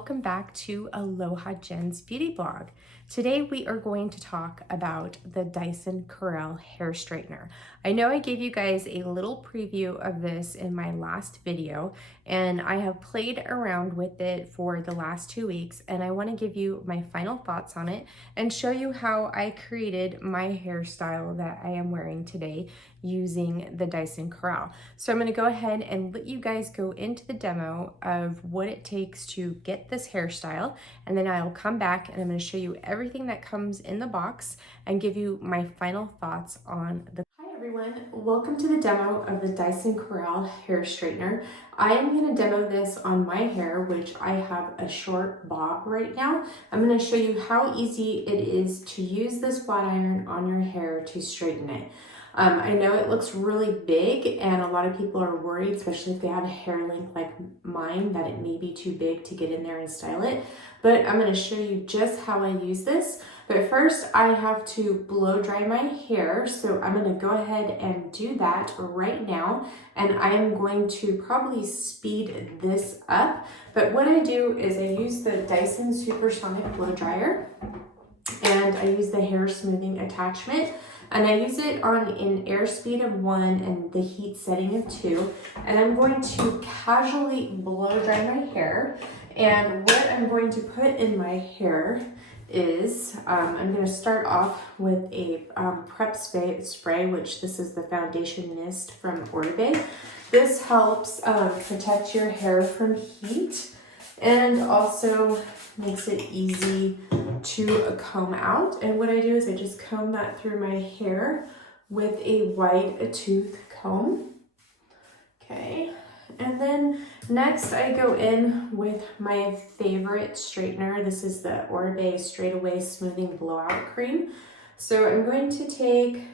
welcome back to Aloha Jen's Beauty Blog. Today we are going to talk about the Dyson Corrale hair straightener. I know I gave you guys a little preview of this in my last video, and I have played around with it for the last 2 weeks, and I want to give you my final thoughts on it and show you how I created my hairstyle that I am wearing today using the Dyson Corrale. So I'm going to go ahead and let you guys go into the demo of what it takes to get this hairstyle, and then I'll come back and I'm going to show you everything that comes in the box and give you my final thoughts on the. Hi everyone, welcome to the demo of the Dyson Corrale hair straightener. I am going to demo this on my hair, which I have a short bob right now. I'm going to show you how easy it is to use this flat iron on your hair to straighten it. I know it looks really big and a lot of people are worried, especially if they have a hair length like mine, that it may be too big to get in there and style it. But I'm going to show you just how I use this. But first I have to blow dry my hair. So I'm going to go ahead and do that right now. And I am going to probably speed this up. But what I do is I use the Dyson Supersonic blow dryer and I use the hair smoothing attachment. And I use it on an airspeed of 1 and the heat setting of 2. And I'm going to casually blow dry my hair. And what I'm going to put in my hair is, I'm going to start off with a prep spray, which this is the foundation mist from FOREO. This helps protect your hair from heat and also makes it easy to comb out. And what I do is I just comb that through my hair with a wide tooth comb. Okay, and then next I go in with my favorite straightener. This is the FOREO Straightaway Smoothing Blowout Cream. So I'm going to take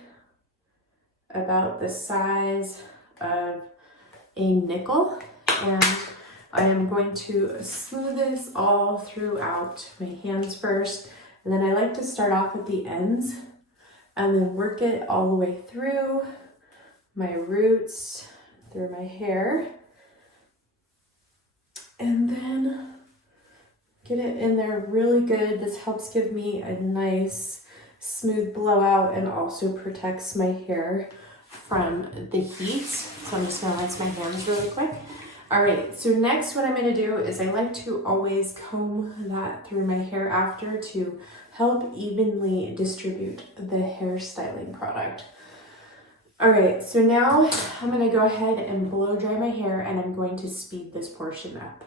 about the size of a nickel, and I am going to smooth this all throughout my hands first, and then I like to start off at the ends and then work it all the way through my roots, through my hair, and then get it in there really good. This helps give me a nice smooth blowout and also protects my hair from the heat. So I'm just gonna rinse my hands really quick. All right, so next what I'm going to do is I like to always comb that through my hair after to help evenly distribute the hair styling product. All right, so now I'm going to go ahead and blow dry my hair, and I'm going to speed this portion up.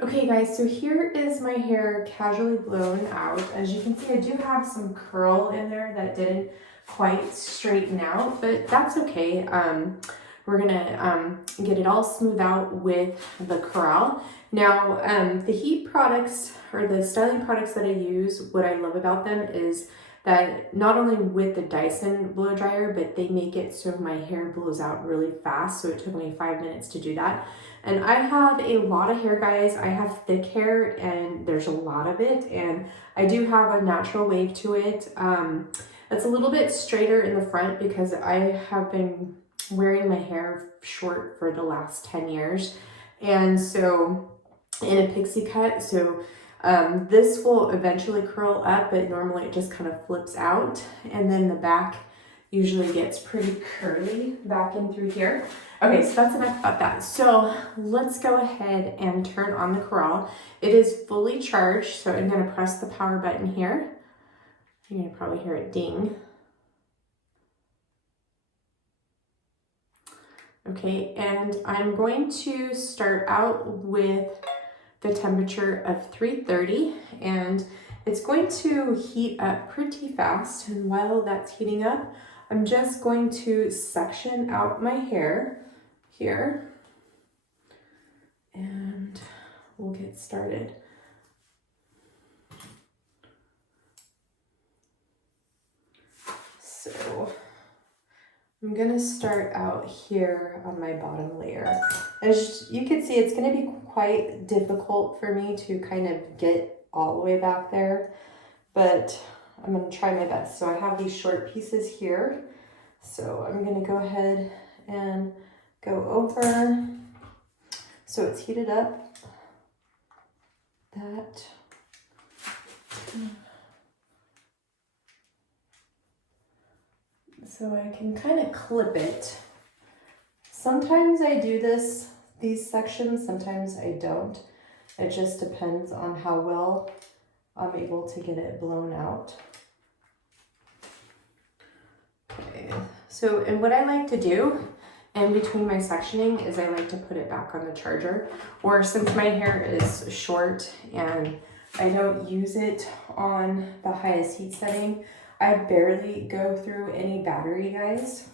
Okay guys, so here is my hair casually blown out. As you can see, I do have some curl in there that didn't quite straighten out, but that's okay. We're gonna get it all smooth out with the Corrale. Now, the heat products or the styling products that I use, what I love about them is that not only with the Dyson blow dryer, but they make it so my hair blows out really fast. So it took me 5 minutes to do that. And I have a lot of hair, guys. I have thick hair and there's a lot of it. And I do have a natural wave to it. It's a little bit straighter in the front because I have been wearing my hair short for the last 10 years. And so in a pixie cut, so this will eventually curl up, but normally it just kind of flips out, and then the back usually gets pretty curly back in through here. Okay, so that's enough about that. So let's go ahead and turn on the Corrale. It is fully charged, so I'm going to press the power button here. You're going to probably hear it ding. Okay, and I'm going to start out with the temperature of 330, and it's going to heat up pretty fast. And while that's heating up, I'm just going to section out my hair here, and we'll get started. So I'm gonna start out here on my bottom layer. As you can see, it's gonna be quite difficult for me to kind of get all the way back there, but I'm gonna try my best. So I have these short pieces here. So I'm gonna go ahead and go over. So it's heated up. That. So I can kind of clip it. Sometimes I do these sections, sometimes I don't. It just depends on how well I'm able to get it blown out. Okay, so and what I like to do in between my sectioning is I like to put it back on the charger, or since my hair is short and I don't use it on the highest heat setting, I barely go through any battery, guys.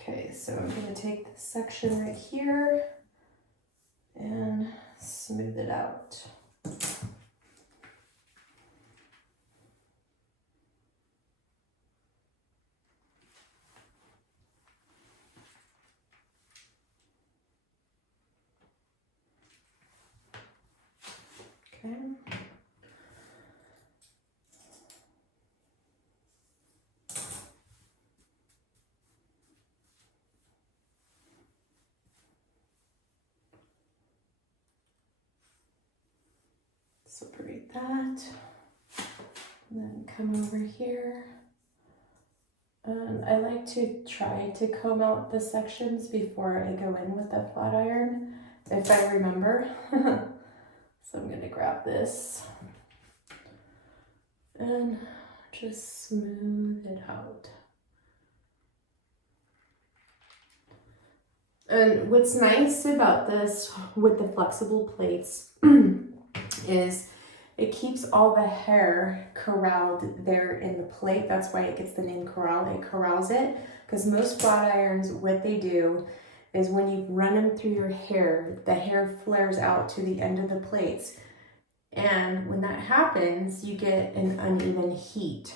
Okay, so I'm gonna take this section right here and smooth it out. Okay. Separate that, and then come over here. And I like to try to comb out the sections before I go in with the flat iron, if I remember. So I'm gonna grab this and just smooth it out. And what's nice about this with the flexible plates is it keeps all the hair corralled there in the plate. That's why it gets the name corral. It corrals it, because most flat irons, what they do is when you run them through your hair, the hair flares out to the end of the plates. And when that happens, you get an uneven heat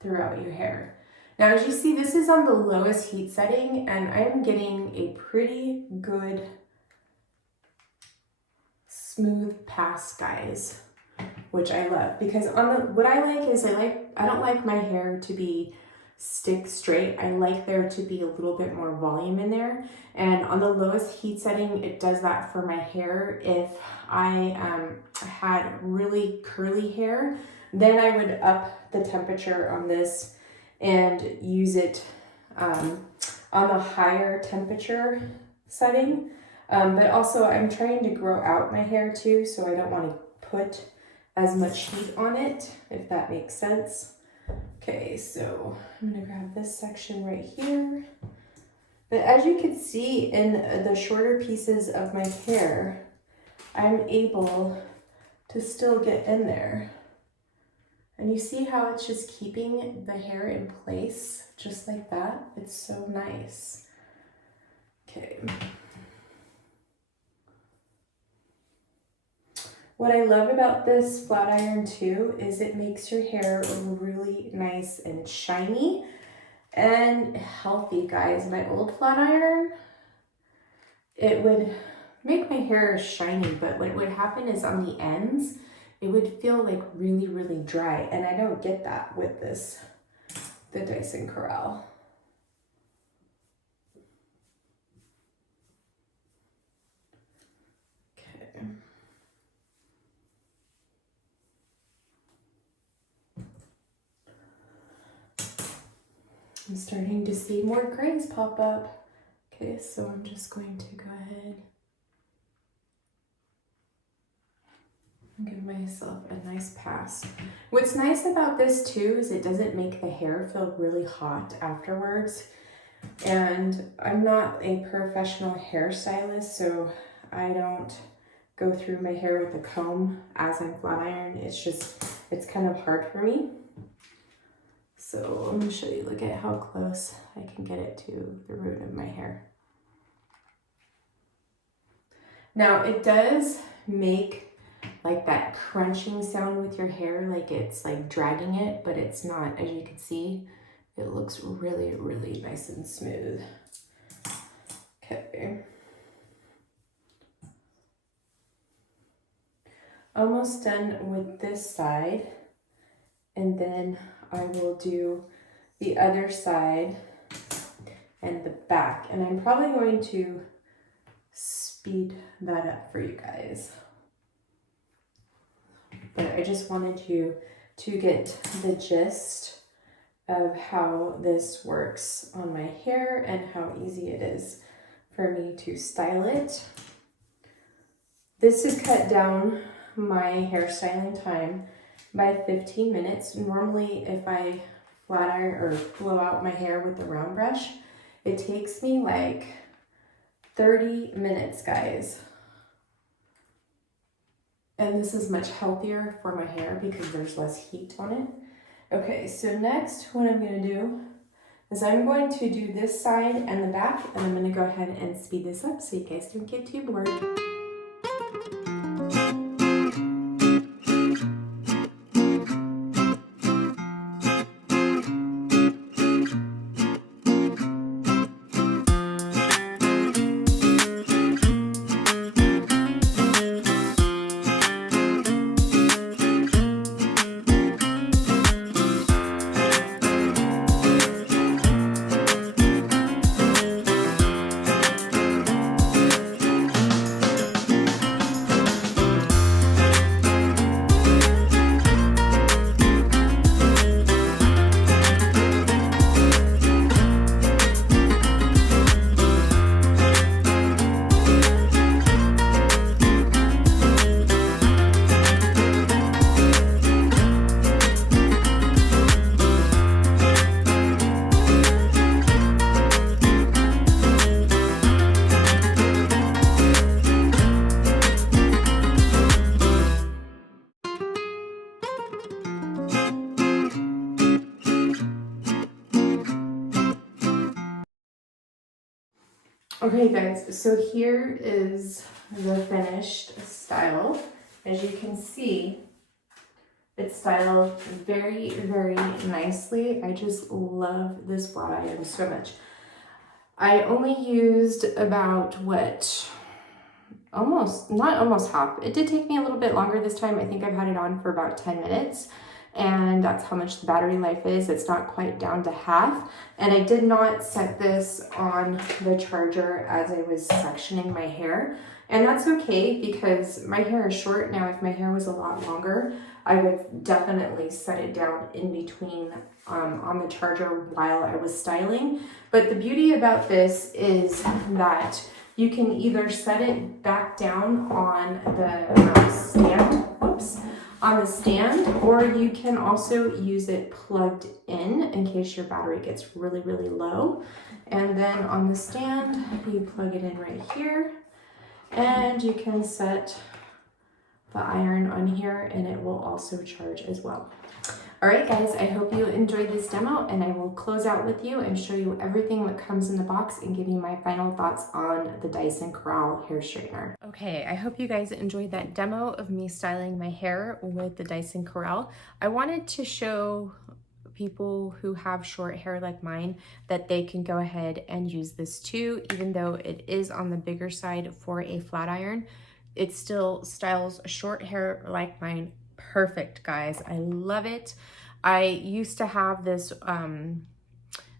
throughout your hair. Now, as you see, this is on the lowest heat setting, and I'm getting a pretty good smooth pass, guys, which I love, because what I like is I don't like my hair to be stick straight. I like there to be a little bit more volume in there, and on the lowest heat setting, it does that for my hair. If I had really curly hair, then I would up the temperature on this and use it on the higher temperature setting. But also I'm trying to grow out my hair too, so I don't want to put as much heat on it, if that makes sense. Okay, so I'm gonna grab this section right here. But as you can see in the shorter pieces of my hair, I'm able to still get in there. And you see how it's just keeping the hair in place, just like that? It's so nice. Okay. What I love about this flat iron too is it makes your hair really nice and shiny and healthy, guys. My old flat iron, it would make my hair shiny, but what would happen is on the ends, it would feel like really, really dry. And I don't get that with the Dyson Corrale. Okay. I'm starting to see more grays pop up. Okay, so I'm just going to go ahead and give myself a nice pass. What's nice about this too is it doesn't make the hair feel really hot afterwards. And I'm not a professional hairstylist, so I don't go through my hair with a comb as I'm flat iron. It's kind of hard for me. So I'm gonna show you, look at how close I can get it to the root of my hair. Now it does make like that crunching sound with your hair, like it's like dragging it, but it's not. As you can see, it looks really, really nice and smooth. Okay. Almost done with this side, and then I will do the other side and the back, and I'm probably going to speed that up for you guys. But I just wanted you to get the gist of how this works on my hair and how easy it is for me to style it. This has cut down my hairstyling time by 15 minutes. Normally, if I flat iron or blow out my hair with the round brush, it takes me like 30 minutes, guys. And this is much healthier for my hair because there's less heat on it. Okay, so next what I'm gonna do is I'm going to do this side and the back, and I'm gonna go ahead and speed this up so you guys don't get too bored. Okay guys, so here is the finished style. As you can see, it's styled very, very nicely. I just love this flat iron so much. I only used about not almost half. It did take me a little bit longer this time. I think I've had it on for about 10 minutes. And that's how much the battery life is. It's not quite down to half. And I did not set this on the charger as I was sectioning my hair. And that's okay because my hair is short. Now, if my hair was a lot longer, I would definitely set it down in between on the charger while I was styling. But the beauty about this is that you can either set it back down on the stand, on the stand, or you can also use it plugged in case your battery gets really, really low. And then on the stand, you plug it in right here, and you can set the iron on here, and it will also charge as well. All right, guys, I hope you enjoyed this demo, and I will close out with you and show you everything that comes in the box and give you my final thoughts on the Dyson Corrale hair straightener. Okay, I hope you guys enjoyed that demo of me styling my hair with the Dyson Corrale. I wanted to show people who have short hair like mine that they can go ahead and use this too, even though it is on the bigger side for a flat iron. It still styles short hair like mine perfect, guys. I love it. I used to have this,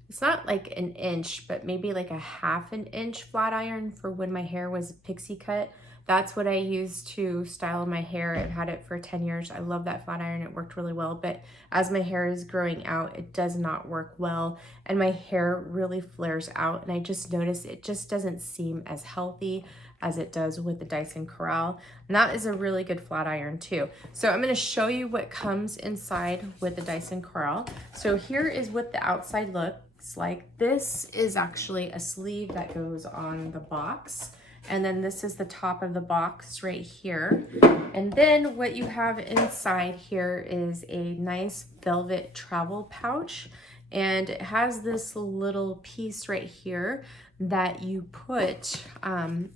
it's not like an inch, but maybe like a half an inch flat iron for when my hair was pixie cut. That's what I used to style my hair. I've had it for 10 years. I love that flat iron. It worked really well. But as my hair is growing out, it does not work well. And my hair really flares out. And I just noticed it just doesn't seem as healthy as it does with the Dyson Corrale. And that is a really good flat iron too. So I'm gonna show you what comes inside with the Dyson Corrale. So here is what the outside looks looks like. This is actually a sleeve that goes on the box. And then this is the top of the box right here. And then what you have inside here is a nice velvet travel pouch. And it has this little piece right here that you put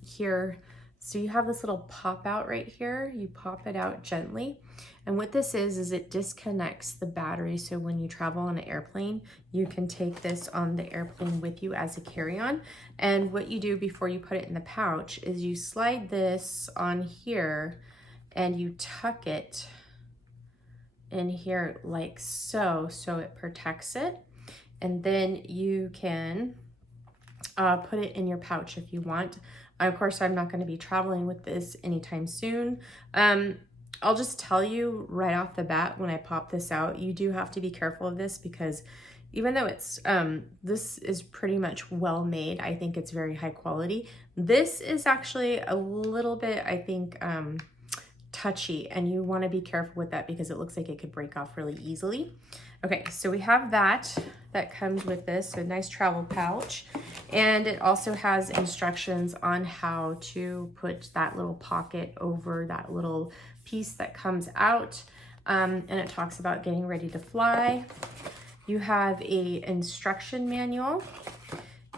here. So you have this little pop out right here. You pop it out gently. And what this is it disconnects the battery. So when you travel on an airplane, you can take this on the airplane with you as a carry-on. And what you do before you put it in the pouch is you slide this on here and you tuck it in here like so, so it protects it. And then you can put it in your pouch if you want. Of course, I'm not going to be traveling with this anytime soon. I'll just tell you right off the bat when I pop this out, you do have to be careful of this because even though it's, this is pretty much well made, I think it's very high quality. This is actually a little bit, I think, touchy, and you want to be careful with that because it looks like it could break off really easily. Okay, so we have that comes with this, so a nice travel pouch. And it also has instructions on how to put that little pocket over that little piece that comes out. And it talks about getting ready to fly. You have a instruction manual.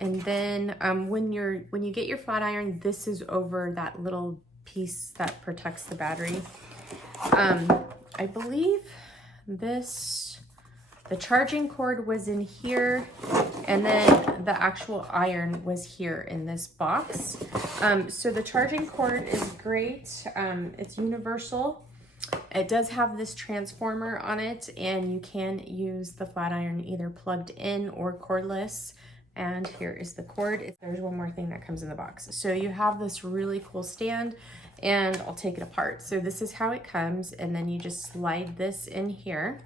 And then when you get your flat iron, this is over that little piece that protects the battery. I believe the charging cord was in here, and then the actual iron was here in this box. So the charging cord is great. It's universal. It does have this transformer on it, and you can use the flat iron either plugged in or cordless. And here is the cord. There's one more thing that comes in the box. So you have this really cool stand, and I'll take it apart. So this is how it comes, and then you just slide this in here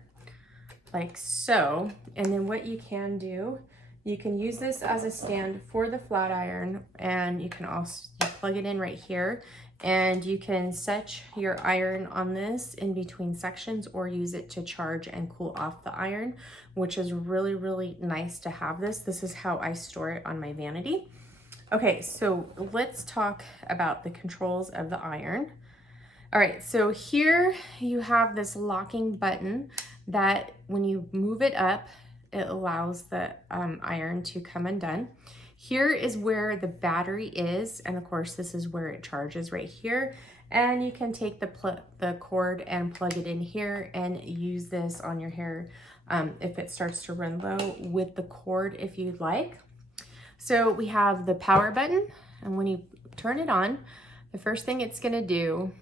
like so. And then what you can do, you can use this as a stand for the flat iron, and you can also plug it in right here, and you can set your iron on this in between sections or use it to charge and cool off the iron, which is really, really nice to have this. This is how I store it on my vanity. Okay, so let's talk about the controls of the iron. All right, so here you have this locking button that when you move it up, it allows the iron to come undone. Here is where the battery is, and of course this is where it charges right here. And you can take the cord and plug it in here and use this on your hair if it starts to run low with the cord if you'd like. So we have the power button, and when you turn it on, the first thing it's gonna do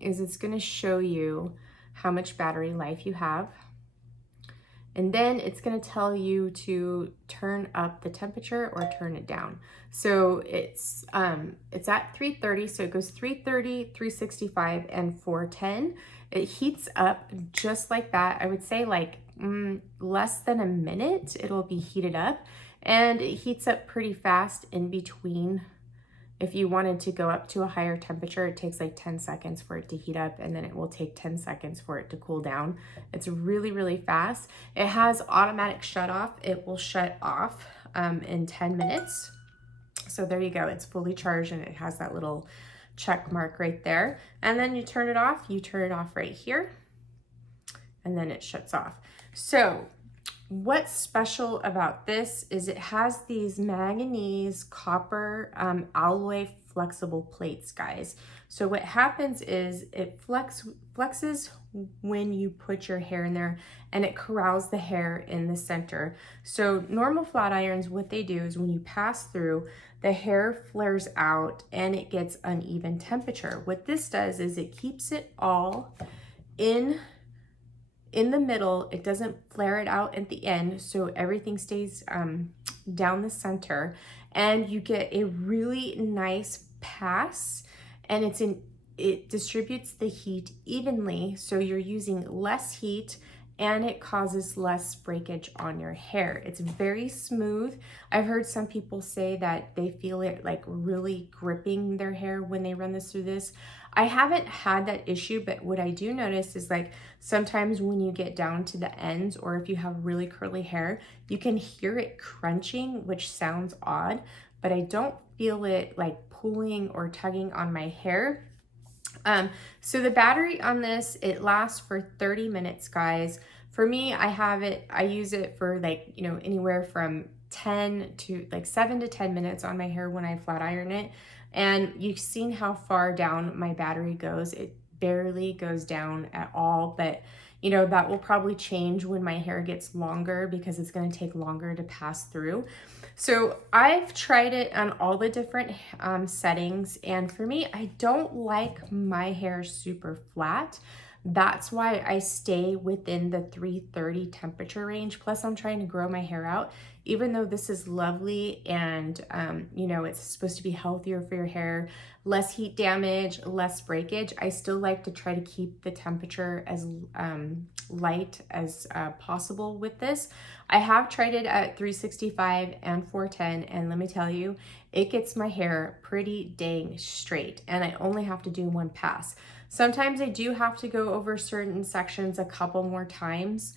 is it's gonna show you how much battery life you have. And then it's gonna tell you to turn up the temperature or turn it down. So it's at 330, so it goes 330, 365, and 410. It heats up just like that. I would say like less than a minute, it'll be heated up. And it heats up pretty fast in between. If you wanted to go up to a higher temperature, it takes like 10 seconds for it to heat up, and then it will take 10 seconds for it to cool down. It's really, really fast. It has automatic shut off. It will shut off in 10 minutes. So there you go. It's fully charged, and it has that little check mark right there. And then you turn it off right here, and then it shuts off. So what's special about this is it has these manganese copper alloy flexible plates, guys. So what happens is it flexes when you put your hair in there, and it corrals the hair in the center. So normal flat irons, what they do is when you pass through, the hair flares out and it gets uneven temperature. What this does is it keeps it all in the middle. It doesn't flare it out at the end, so everything stays down the center, and you get a really nice pass, and it distributes the heat evenly, so you're using less heat and it causes less breakage on your hair. It's very smooth. I've heard some people say that they feel it like really gripping their hair when they run this through this. I haven't had that issue, but what I do notice is like sometimes when you get down to the ends, or if you have really curly hair, you can hear it crunching, which sounds odd, but I don't feel it like pulling or tugging on my hair. So the battery on this, it lasts for 30 minutes, guys. For me, I use it for like, you know, anywhere from 10 to like 7 to 10 minutes on my hair when I flat iron it. And you've seen how far down my battery goes. It barely goes down at all, but you know, that will probably change when my hair gets longer because it's going to take longer to pass through. So I've tried it on all the different settings, and for me, I don't like my hair super flat. That's why I stay within the 330 temperature range. Plus, I'm trying to grow my hair out. Even though this is lovely and, you know, it's supposed to be healthier for your hair, less heat damage, less breakage, I still like to try to keep the temperature as light as possible with this. I have tried it at 365 and 410, and let me tell you, it gets my hair pretty dang straight, and I only have to do one pass. Sometimes I do have to go over certain sections a couple more times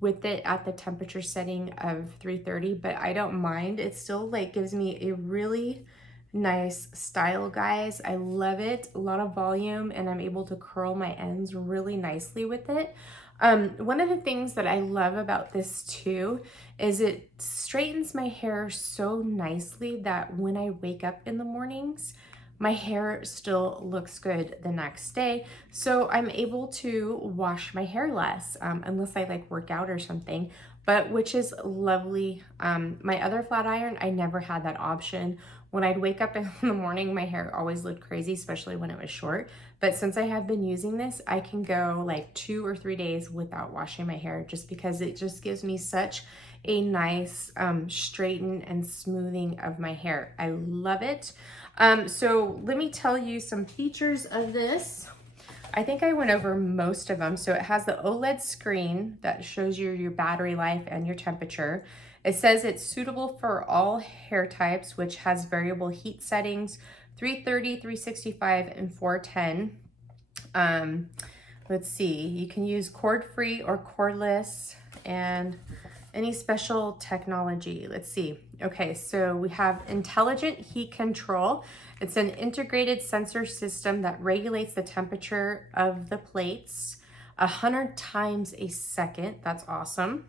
with it at the temperature setting of 330, but I don't mind. It still like gives me a really nice style, guys. I love it. A lot of volume, and I'm able to curl my ends really nicely with it. One of the things that I love about this too is it straightens my hair so nicely that when I wake up in the mornings, my hair still looks good the next day. So I'm able to wash my hair less, unless I like work out or something, but which is lovely. My other flat iron, I never had that option. When I'd wake up in the morning, my hair always looked crazy, especially when it was short. But since I have been using this, I can go like 2 or 3 days without washing my hair, just because it just gives me such a nice straighten and smoothing of my hair. I love it. So let me tell you some features of this. I think I went over most of them. So it has the OLED screen that shows you your battery life and your temperature. It says it's suitable for all hair types, which has variable heat settings, 330, 365, and 410. Let's see, you can use cord-free or cordless, and any special technology. Let's see. Okay, so we have intelligent heat control. It's an integrated sensor system that regulates the temperature of the plates 100 times a second. That's awesome.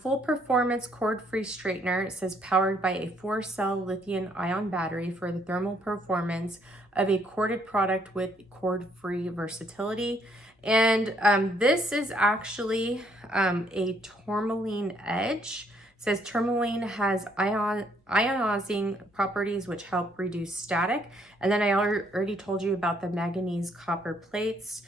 Full performance cord-free straightener. It says powered by a 4-cell lithium-ion battery for the thermal performance of a corded product with cord-free versatility. And this is actually a tourmaline edge. It says tourmaline has ionizing properties which help reduce static. And then I already told you about the manganese copper plates,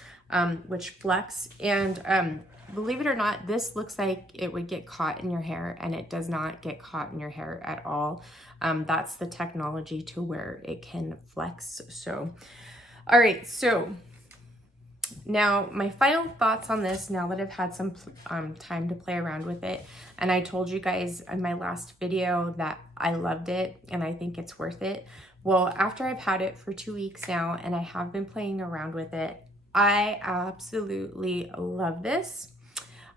which flex. And believe it or not, this looks like it would get caught in your hair, and it does not get caught in your hair at all. That's the technology to where it can flex. So, all right, so now my final thoughts on this, now that I've had some time to play around with it, and I told you guys in my last video that I loved it and I think it's worth it. Well, after I've had it for 2 weeks now and I have been playing around with it, I absolutely love this.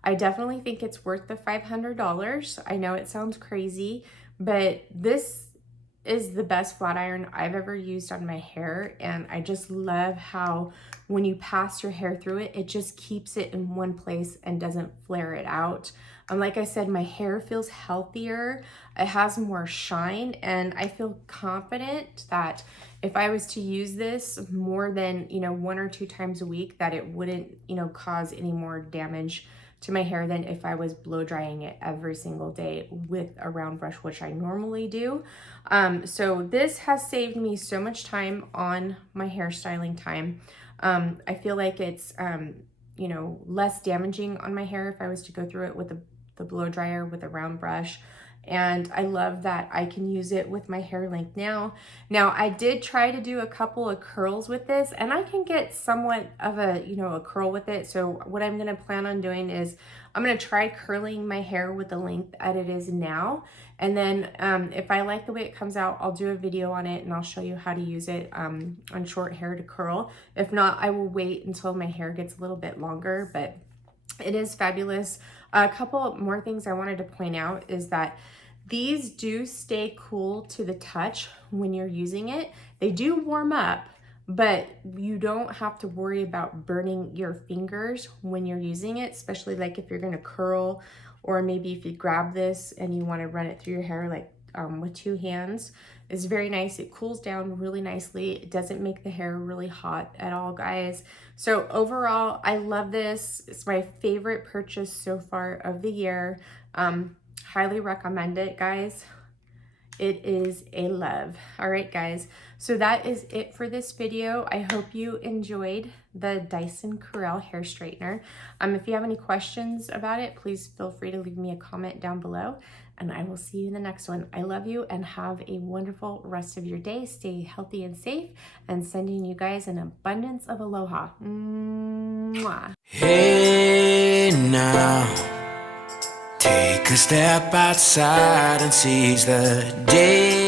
I definitely think it's worth the $500. I know it sounds crazy, but this is the best flat iron I've ever used on my hair, and I just love how when you pass your hair through it, it just keeps it in one place and doesn't flare it out. Like I said, my hair feels healthier, it has more shine, and I feel confident that if I was to use this more than, 1 or 2 times a week, that it wouldn't, cause any more damage to my hair than if I was blow drying it every single day with a round brush, which I normally do. So this has saved me so much time on my hairstyling time. I feel like it's, less damaging on my hair if I was to go through it with the blow dryer with a round brush. and I love that I can use it with my hair length now. Now, I did try to do a couple of curls with this, and I can get somewhat of a, a curl with it. So what I'm gonna plan on doing is I'm gonna try curling my hair with the length that it is now. And then if I like the way it comes out, I'll do a video on it and I'll show you how to use it on short hair to curl. If not, I will wait until my hair gets a little bit longer, but it is fabulous. A couple more things I wanted to point out is that these do stay cool to the touch when you're using it. They do warm up, but you don't have to worry about burning your fingers when you're using it, especially like if you're gonna curl, or maybe if you grab this and you wanna run it through your hair like with two hands. It's very nice. It cools down really nicely. It doesn't make the hair really hot at all, guys. So overall, I love this. It's my favorite purchase so far of the year. Highly recommend it, guys. It is a love. All right, guys. So that is it for this video. I hope you enjoyed the Dyson Corrale hair straightener. If you have any questions about it, please feel free to leave me a comment down below, and I will see you in the next one. I love you and have a wonderful rest of your day. Stay healthy and safe, and sending you guys an abundance of aloha. Mwah. Hey now, take a step outside and seize the day.